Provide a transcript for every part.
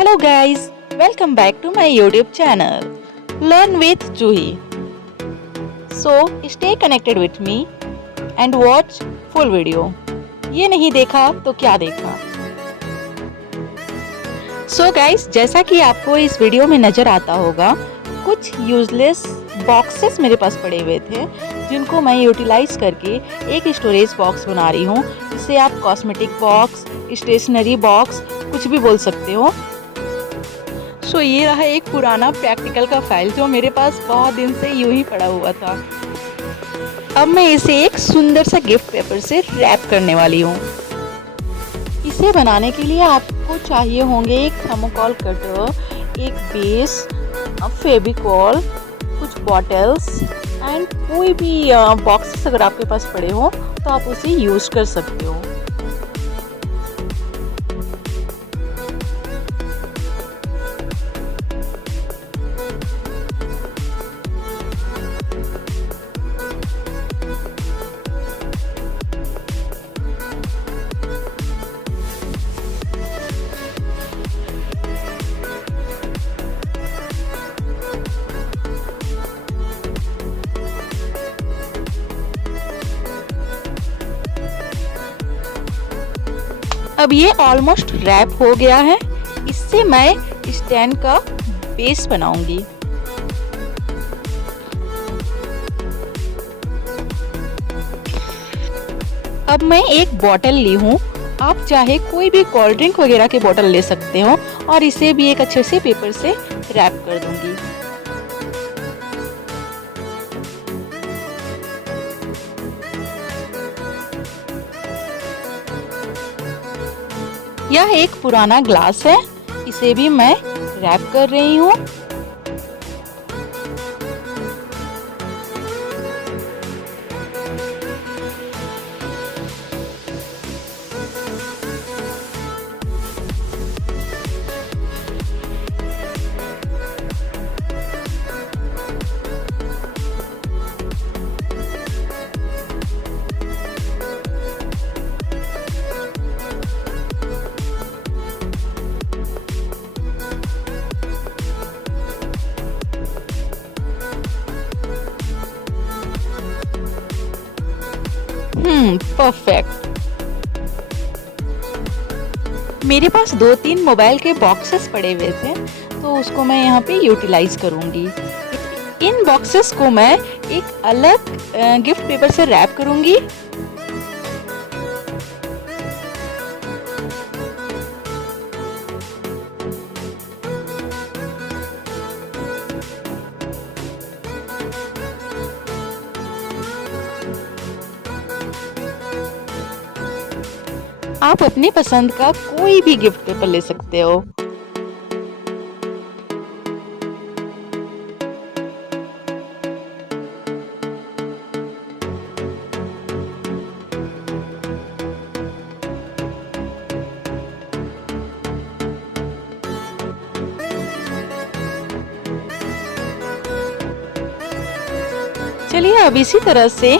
Hello guys, welcome back to my YouTube channel Learn with Juhi. So stay connected with me and watch full video. ये नहीं देखा तो क्या देखा। So guys, जैसा कि आपको इस वीडियो में नज़र आता होगा, कुछ यूजलेस बॉक्सेस मेरे पास पड़े हुए थे जिनको मैं यूटिलाइज करके एक स्टोरेज बॉक्स बना रही हूँ। इसे आप कॉस्मेटिक बॉक्स, स्टेशनरी बॉक्स कुछ भी बोल सकते हो। सो ये रहा एक पुराना प्रैक्टिकल का फाइल जो मेरे पास बहुत दिन से यूं ही पड़ा हुआ था। अब मैं इसे एक सुंदर सा गिफ्ट पेपर से रैप करने वाली हूँ। इसे बनाने के लिए आपको चाहिए होंगे एक थर्मोकॉल कटर, एक बेस, फेविकॉल, कुछ बॉटल्स एंड कोई भी बॉक्सेस अगर आपके पास पड़े हो तो आप उसे यूज़ कर सकते हो। अब ये ऑलमोस्ट रैप हो गया है। इससे मैं स्टैंड का बेस बनाऊंगी। अब मैं एक बॉटल ली हूँ। आप चाहे कोई भी कोल्ड ड्रिंक वगैरह के बॉटल ले सकते हो और इसे भी एक अच्छे से पेपर से रैप कर दूंगी। यह एक पुराना ग्लास है, इसे भी मैं रैप कर रही हूँ। परफेक्ट। मेरे पास 2-3 मोबाइल के बॉक्सेस पड़े हुए थे तो उसको मैं यहाँ पे यूटिलाइज करूँगी। इन बॉक्सेस को मैं एक अलग गिफ्ट पेपर से रैप करूँगी। आप अपनी पसंद का कोई भी गिफ्ट पेपर ले सकते हो। चलिए अब इसी तरह से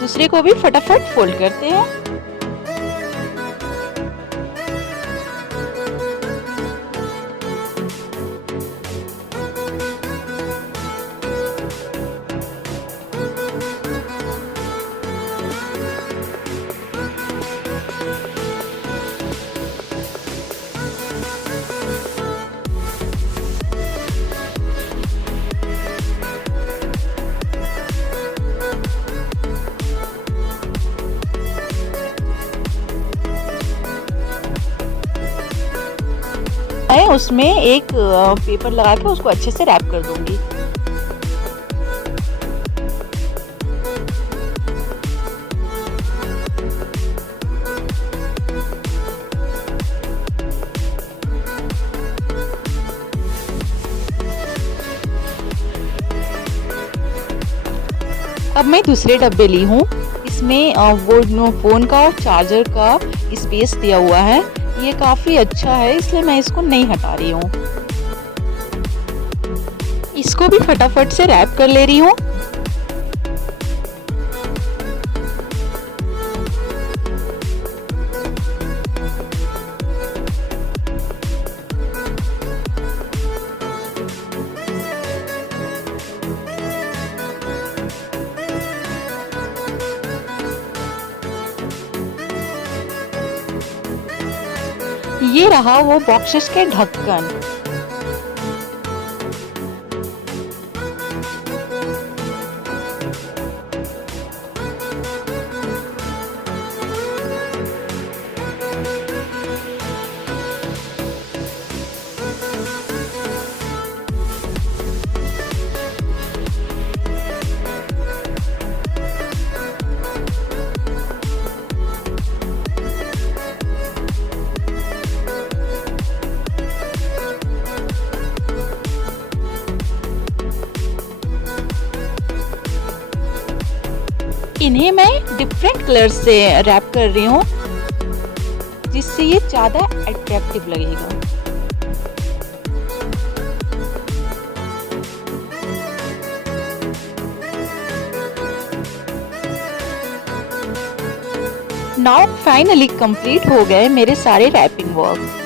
दूसरे को भी फटाफट फोल्ड करते हैं। मैं उसमें एक पेपर लगा के उसको अच्छे से रैप कर दूंगी। अब मैं दूसरे डब्बे ली हूँ। इसमें वो फ़ोन का और चार्जर का स्पेस दिया हुआ है। ये काफ़ी अच्छा है इसलिए मैं इसको नहीं हटा रही हूँ। इसको भी फटाफट से रैप कर ले रही हूँ। ये रहा वो बॉक्सेस के ढक्कन। इन्हें मैं डिफरेंट कलर से रैप कर रही हूँ जिससे ये ज़्यादा अट्रैक्टिव लगेगा। नाउ फाइनली कंप्लीट हो गए मेरे सारे रैपिंग वर्क।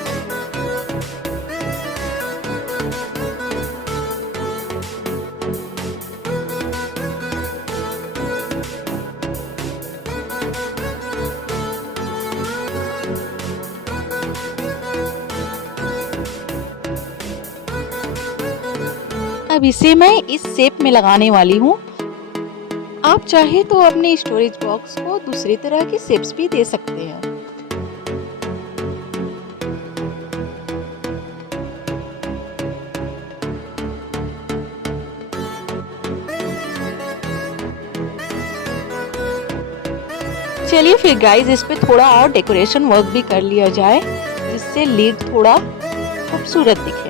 अब इसे मैं इस शेप में लगाने वाली हूँ। आप चाहे तो अपने स्टोरेज बॉक्स को दूसरी तरह की शेप्स भी दे सकते हैं। चलिए फिर गाइस इस पे थोड़ा और डेकोरेशन वर्क भी कर लिया जाए जिससे लीड थोड़ा खूबसूरत दिखे।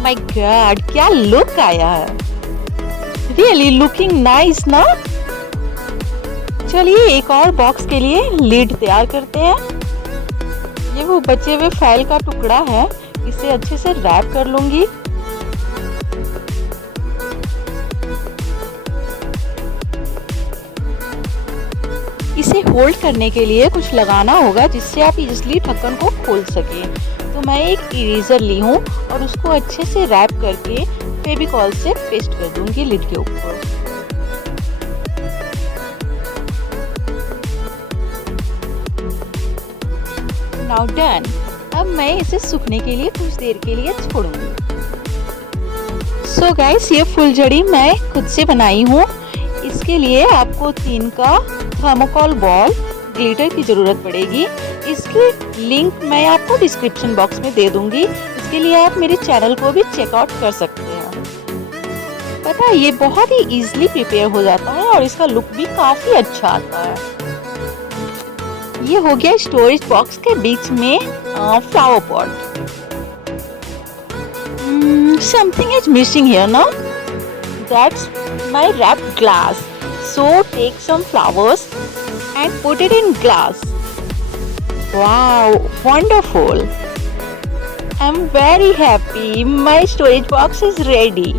माय गॉड क्या लुक आया है, रियली लुकिंग नाइस ना। चलिए एक और बॉक्स के लिए लीड तैयार करते हैं। ये वो बचे हुए फाइल का टुकड़ा है, इसे अच्छे से रैप कर लूंगी। इसे होल्ड करने के लिए कुछ लगाना होगा जिससे आप इजिली ढक्कन को खोल सके। तो मैं एक इरेजर ली हूँ और उसको अच्छे से रैप करके फेविकॉल से पेस्ट कर दूंगी लिड के ऊपर। Now done. अब मैं इसे सूखने के लिए कुछ देर के लिए छोड़ूंगी। सो गाइस ये फुलझड़ी मैं खुद से बनाई हूँ। इसके लिए आपको 3 का थर्मोकॉल बॉल ग्लिटर की जरूरत पड़ेगी। इसकी लिंक मैं आपको डिस्क्रिप्शन बॉक्स में दे दूंगी। इसके लिए आप मेरे चैनल को भी चेकआउट कर सकते हैं। पता है ये बहुत ही इजीली प्रिपेयर हो जाता है और इसका लुक भी काफी अच्छा आता है। ये हो गया स्टोरेज बॉक्स के बीच में flower pot. Something is missing here ना, that's my wrapped glass. So take some flowers and put it in glass. Wow, wonderful! I'm very happy. My storage box is ready.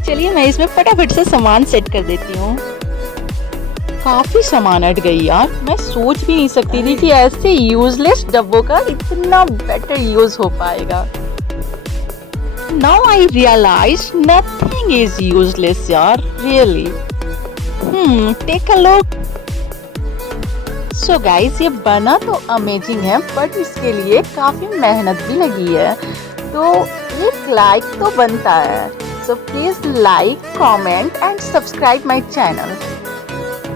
चलिए मैं इसमें फटाफट से सामान सेट कर देती हूँ। काफी सामान अट गई यार, मैं सोच भी नहीं सकती थी कि ऐसे यूजलेस डब्बों का इतना बेटर यूज हो पाएगा। Now I realize nothing is useless यार, really. Take a look. So guys ये बना तो अमेजिंग है बट इसके लिए काफी मेहनत भी लगी है, तो एक लाइक तो बनता है। So please like, comment and subscribe my channel.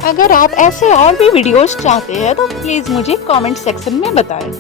अगर आप ऐसे और भी वीडियोस चाहते हैं तो प्लीज मुझे कमेंट सेक्शन में बताएं।